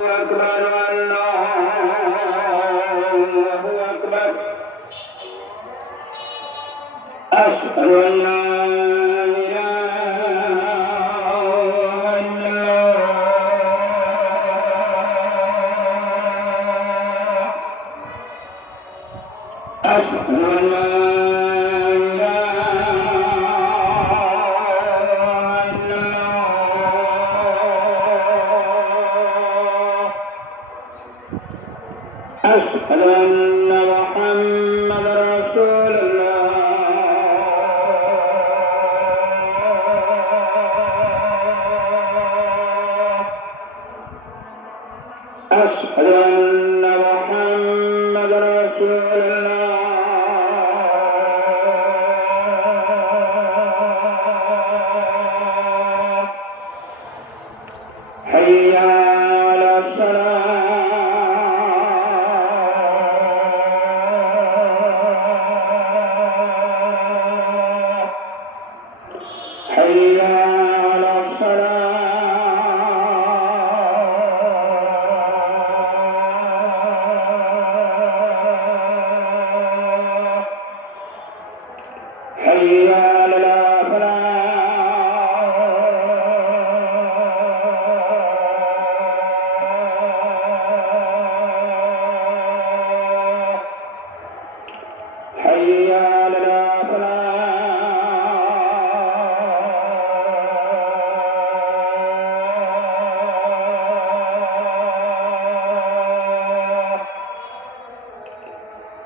أكبر الله أكبر أشهد أن لا إله إلا الله أشهد أن لا أشهد أن محمدا رسول الله أشهد أن محمدا رسول الله حي على الصلاة حي على الصلاة حي على الفلاح حي على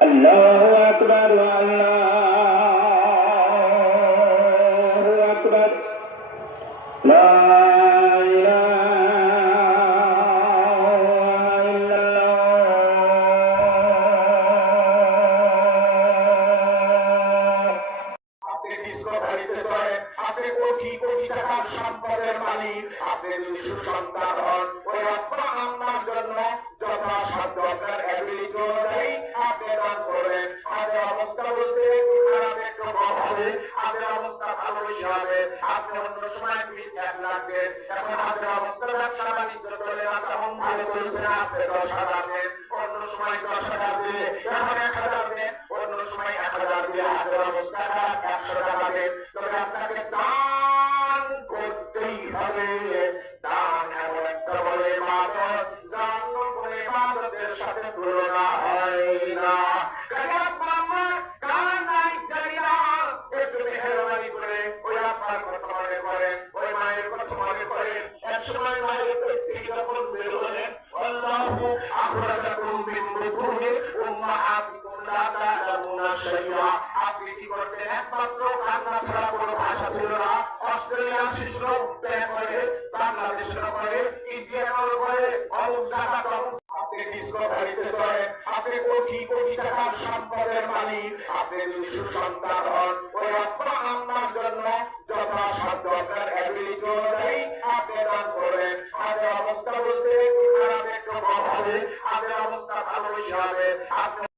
الله أكبر الله أكبر لا إله إلا الله আপনি ডিসকভারিতে করেন, আপনি কোটি কোটি টাকার সম্পদের মালিক, আপনি যদি সুসন্তান হন, ওই আব্বা আম্মার জন্য যথাসাধ্য আপনার অ্যাবিলিটি অনুযায়ী আপনি দান করবেন। আপনার অবস্থা বলতে খারাপ একটু কম হবে, আপনার অবস্থা ভালো বেশি হবে। আপনি অন্য সময় 20 লাগবেন, এখন আপনার অবস্থা ব্যবসা বাণিজ্য চলে না, তেমন ভালো চলছে না, আপনি 10,000 দেন, অন্য সময় 10,000 দিলে এখন 1,000 দেন, অন্য সময় 1,000 দিলে আপনার অবস্থা খারাপ 100 টাকা দেন। তবে আপনাকে দান করতেই হবে। দান এমন একটা বলে ইবাদত, দান করে ইবাদতের সাথে তুলনা হয় না। কাজে আব্বা আম্মার কান নাই জানি না, একটু মেহেরবানি করে ওই আব্বার কথা মনে করেন, ওই মায়ের কথা মনে করেন। একসময় মায়ের পেট থেকে যখন বের হলেন, আল্লাহু আখরাজাকুম মিন বুতুনি উম্মাহাতিকুম লা তা'লামুনা শাইআ। আপনি কি করতেন? একমাত্র বাংলা ছাড়া কোনো ভাষা ছিল না। অস্ট্রেলিয়া শিশু করে, বাংলাদেশের করে, ইন্ডিয়ার করে, অমুক জায়গা আপনি ডিসকভারিতে করেন, আপনি কোটি কোটি টাকার সম্পদের মালিক, আপনি যদি সুসন্তান হন, ওই আব্বা আম্মার জন্য